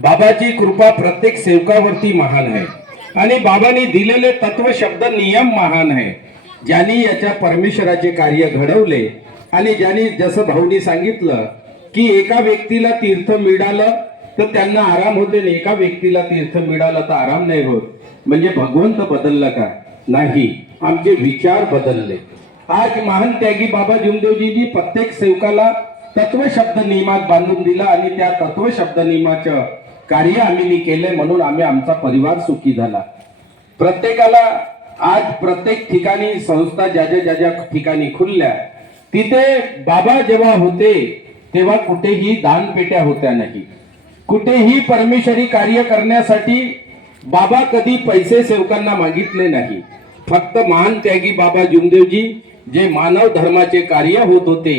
बाबाची कृपा प्रत्येक सेवकावरती महान आहे आणि बाबांनी दिलेले तत्व शब्द नियम महान आहे. ज्यांनी याच्या परमेश्वराचे कार्य घडवले आणि ज्यांनी जसं भाऊनी सांगितलं की एका व्यक्तीला तीर्थ मिळालं तर त्यांना आराम होते आणि एका व्यक्तीला तीर्थ मिळालं तर आराम नाही होत. म्हणजे भगवंत बदलला का? नाही, आमचे विचार बदलले. आज महान त्यागी बाबा जुमदेवजींनी प्रत्येक सेवकाला तत्व शब्द नियमात बांधून दिला आणि त्या तत्व शब्द नियमाचं कार्य आम्ही केले म्हणून आम्ही आमचा परिवार सुखी झाला. प्रत्येकाला आज प्रत्येक ठिकाणी संस्था ज्या ज्या ठिकाणी खुलल्या तिथे बाबा जेव्हा होते तेव्हा कुठेही दानपेट्या होत्या नाही. कुठेही परमेश्वरी कार्य करण्यासाठी बाबा कधी पैसे सेवकांना मागितले नाही. फक्त महान त्यागी बाबा जुमदेवजी जे मानव धर्माचे कार्य होत होते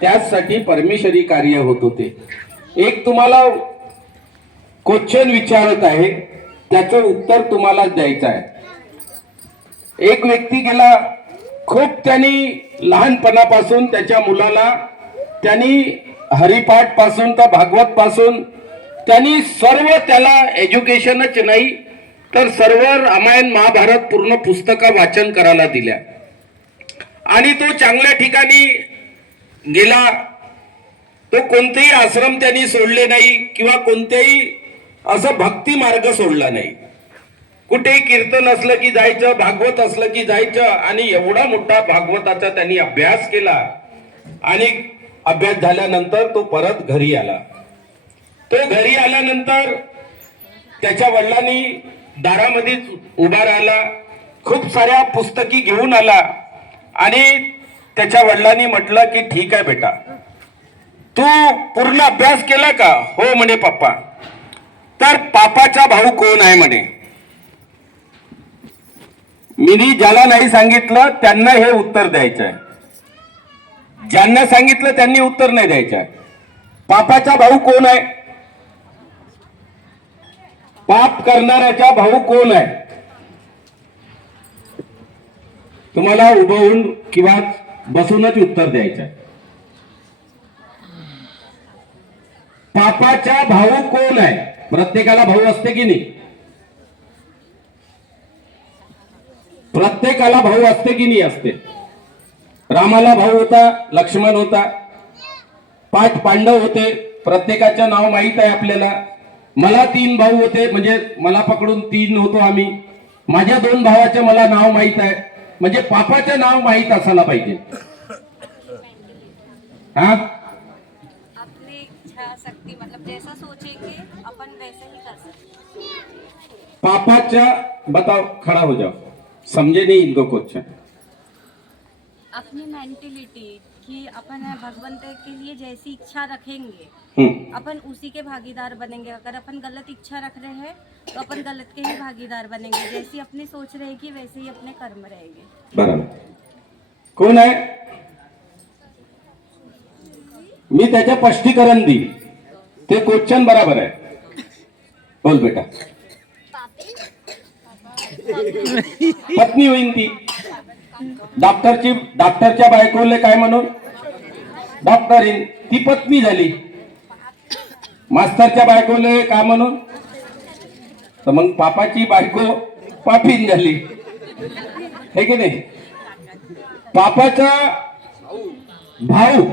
त्यासाठी परमेश्वरी कार्य होत होते. एक तुम्हाला क्वेश्चन विचारत आहे, त्याचं उत्तर तुम्हाला द्यायचं आहे. एक व्यक्ती गेला, खूप त्यांनी लहानपणापासून त्याच्या मुलाला त्यांनी हरिपाठ पासून तर भागवत पासून त्यांनी सर्व त्याला एज्युकेशनच नाही तर सर्व रामायण महाभारत पूर्ण पुस्तकं वाचन करायला दिल्या आणि तो चांगल्या ठिकाणी गेला. तो कोणतेही आश्रम त्यांनी सोडले नाही किंवा कोणतेही असं भक्ती मार्ग सोडला नाही. कुठेही कीर्तन असलं की जायचं, भागवत असलं की जायचं आणि एवढा मोठा भागवताचा त्यांनी अभ्यास केला आणि अभ्यास झाल्यानंतर तो परत घरी आला. तो घरी आल्यानंतर त्याच्या वडिलांनी दारामध्ये उभा राहिला, खूप साऱ्या पुस्तकी घेऊन आला आणि त्याच्या वडिलांनी म्हटलं की ठीक आहे बेटा, तू पूर्ण अभ्यास केला का? हो म्हणे पप्पा. तर पापाचा भाऊ कोण आहे म्हणे. मी ज्याला नाही सांगितलं त्यांना हे उत्तर द्यायचं आहे, ज्यांना सांगितलं त्यांनी उत्तर नाही द्यायचं आहे. पापाचा भाऊ कोण आहे? पाप करणाऱ्याचा भाऊ कोण आहे? तुम्हाला उभं होऊन किंवा बसूनच उत्तर द्यायचं आहे. पापाचा भाऊ कोण आहे? प्रत्येकाला भाऊ असते की नाही? प्रत्येकाला भाऊ असते की नाही? असते. रामाला भाऊ होता, लक्ष्मण होता, 5 पांडव होते, प्रत्येकाचं नाव माहित आहे आपल्याला. मला 3 भाऊ होते, म्हणजे मला पकडून 3 होतो आम्ही. माझ्या 2 भावाचं मला नाव माहित आहे. म्हणजे पापाचं नाव माहित असायला पाहिजे. हा, अपनी इच्छा शक्ति मतलब जैसा सोचेंगे अपन वैसे ही कर सकते. पापाचा बताओ, खड़ा हो जाओ, समझे नहीं इनको क्वेश्चन. अपनी मेंटेलिटी कि अपन भगवंत के लिए जैसी इच्छा रखेंगे अपन उसी के भागीदार बनेंगे. अगर अपन गलत इच्छा रख रहे हैं तो अपन गलत के ही भागीदार बनेंगे. जैसी अपनी सोच रहेगी वैसे ही अपने कर्म रहेंगे. बराबर. कोण आहे? मी त्याचे स्पष्टीकरण दी. ते क्वेश्चन बराबर आहे. बोल बेटा. पत्नी होईन ती. डॉक्टरच्या बायकोले काय म्हणून डॉक्टरीन, ती पत्नी झाली. मास्तरच्या बायकोले काय म्हणून, तर मग पापाची बायको पापीन झाली, हे की नाही? पापाचा भाऊ